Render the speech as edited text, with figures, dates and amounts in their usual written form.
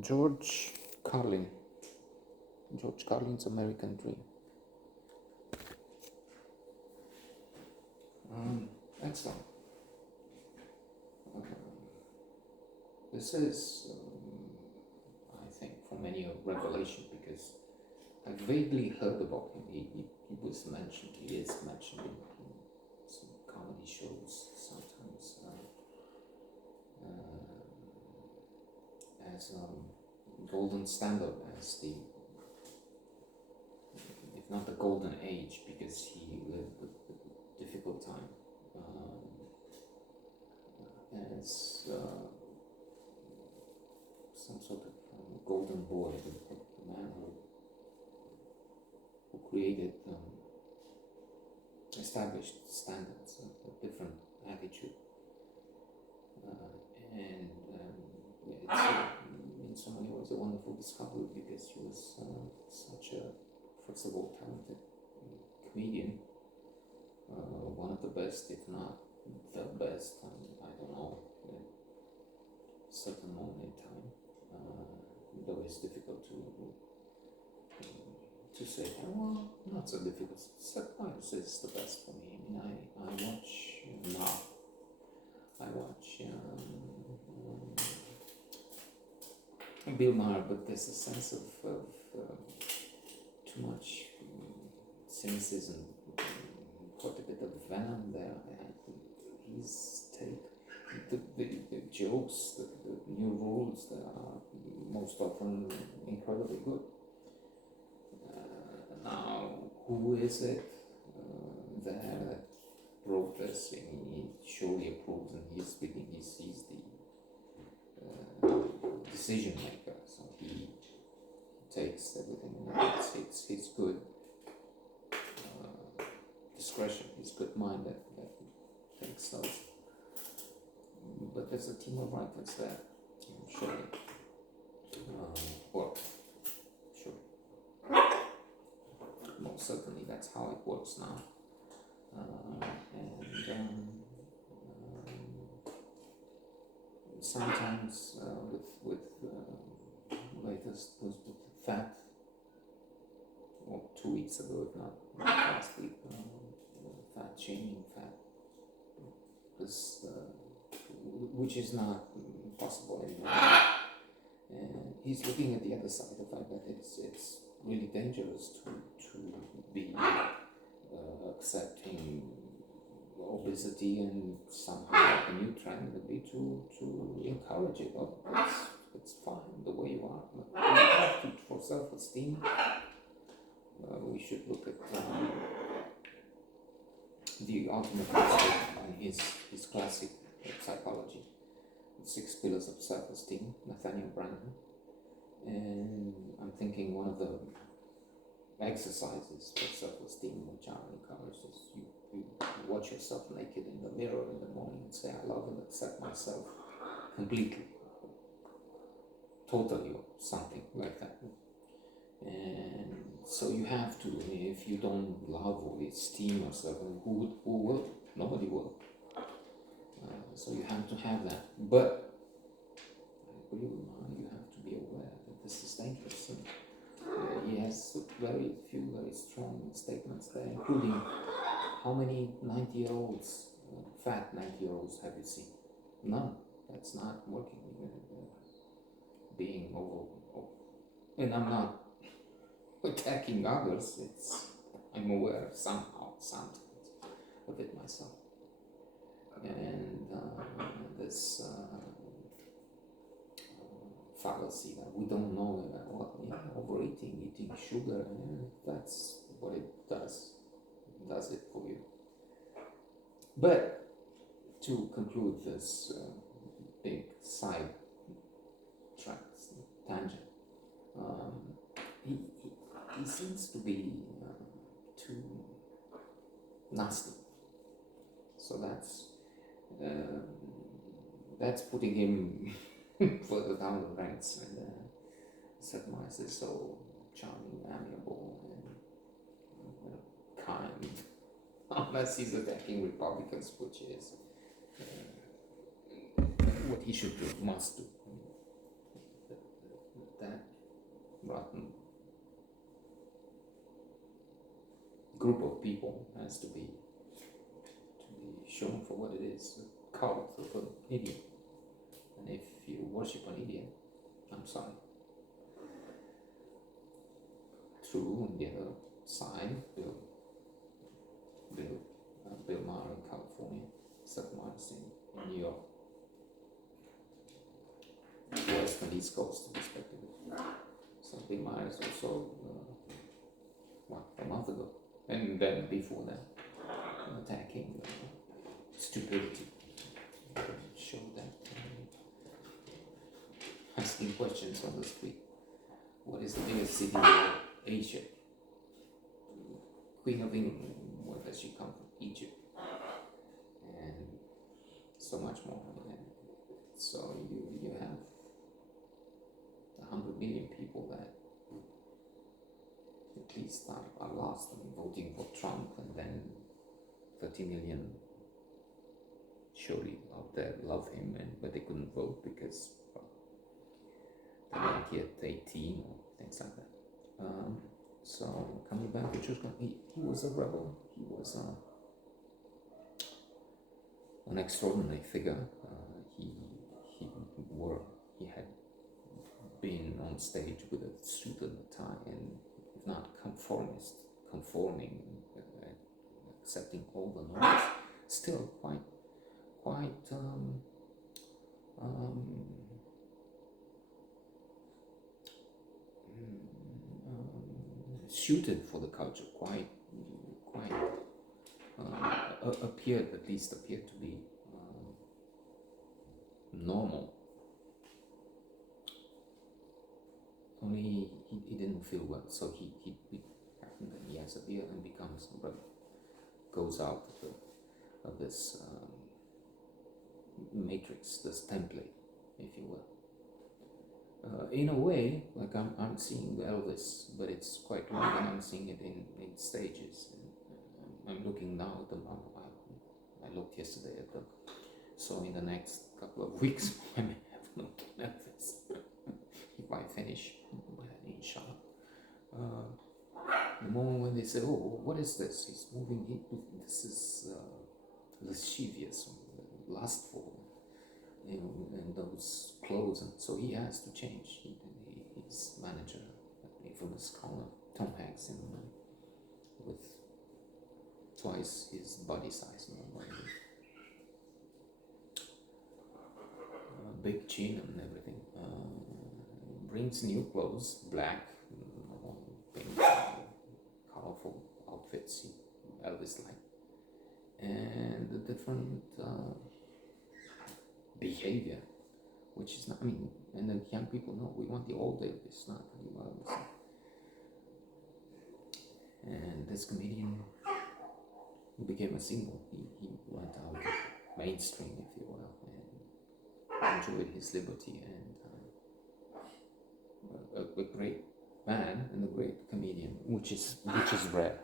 George Carlin. George Carlin's American Dream. Excellent. This is, I think, for many a revelation because I vaguely heard about him. He was mentioned, he is mentioned in some comedy shows sometimes as a golden standard, as the, if not the golden age, because he lived a difficult time, as some sort of golden boy, the man who created established standards, a different attitude, and it's in so many ways a wonderful discovery because he was such a, first of all, talented comedian, one of the best, if not the best, I don't know, at a certain moment in time, though it's difficult to say, well, not so difficult. Sometimes it's the best for me. I mean, I watch now. I watch Bill Maher, but there's a sense of too much cynicism, quite a bit of venom there. His take, the jokes, the new rules that are most often incredibly good. Now, who is it there that wrote this? He surely approves, and he's speaking. He's the decision maker, so he takes everything. It's his good discretion, his good mind that takes those. But there's a team of writers there, surely. Well, sure. Most certainly, that's how it works now. Sometimes with latest was with Fat, or 2 weeks ago, if not last week, fat shaming, fat, this, which is not possible anymore. And he's looking at the other side, the fact that it's really dangerous to be accepting obesity, and somehow a new trend would be to encourage it. Oh, it's fine the way you are. But we have to, for self-esteem, we should look at the ultimate aspect in his classic psychology, the 6 pillars of self-esteem, Nathaniel Branden. And I'm thinking one of the exercises for self-esteem which are encouraged is you watch yourself naked in the mirror in the morning and say, I love and accept myself completely, totally, or something like that. And so you have to, I mean, if you don't love or esteem yourself, who will? Nobody will. So you have to have that. But I agree with Mara, you have to be aware that this is dangerous. And, he has very few, very strong statements there, including how many 90-year-olds, fat 90-year-olds have you seen? None. That's not working. Being over, and I'm not attacking others. I'm aware somehow, sometimes, of it myself. And this fallacy that we don't know overeating, eating sugar, that's what it does. It does it for you. But to conclude this big side track, tangent, he seems to be too nasty. So that's putting him further down the ranks, and Seth Meyers is so charming, amiable, and kind, unless he's attacking Republicans, which is what he should do, must do. rotten group of people has to be shown for what it is, a cult of an idiot. And if you worship an idiot, I'm sorry. True, on the other side, Bill Maher in California, Seth Meyers in New York, West and East Coast, respectively. So Bill Maher is also, a month ago, and then before that, attacking stupidity. Show that, asking questions on the street. What is the biggest city in Asia? Queen of England, where does she come from? Egypt. And so much more. And so you have 100 million people that at least are lost and voting for Trump, and then 30 million surely out there love him, but they couldn't vote because they weren't yet 18 or things like that. So coming back to Church, he was a rebel. He was an extraordinary figure. He had been on stage with a suit and a tie, and if not conforming, accepting all the norms, still quite suited for the culture, quite appeared to be normal. Only he didn't feel well, so he has a beer and becomes a rebel, goes out of this matrix, this template, if you will. In a way, like I'm seeing Elvis, but it's quite wrong, and I'm seeing it in stages. I'm looking now at the model. I looked yesterday at them. So in the next couple of weeks, I may have a look at Elvis. If I finish, inshallah. The moment when they say, "Oh, what is this? He's moving. This is lascivious, lustful." And those clothes, and so he has to change. His manager, infamous Carlin, Tom Hanks, with twice his body size, big chin and everything. Brings new clothes, black, pink, colorful outfits, Elvis like, and a different behavior, which is not, and then young people know we want the old Elvis, not the new Elvis. And this comedian who became a single, he went out mainstream, if you will, and enjoyed his liberty, and a great man and a great comedian, which is rare.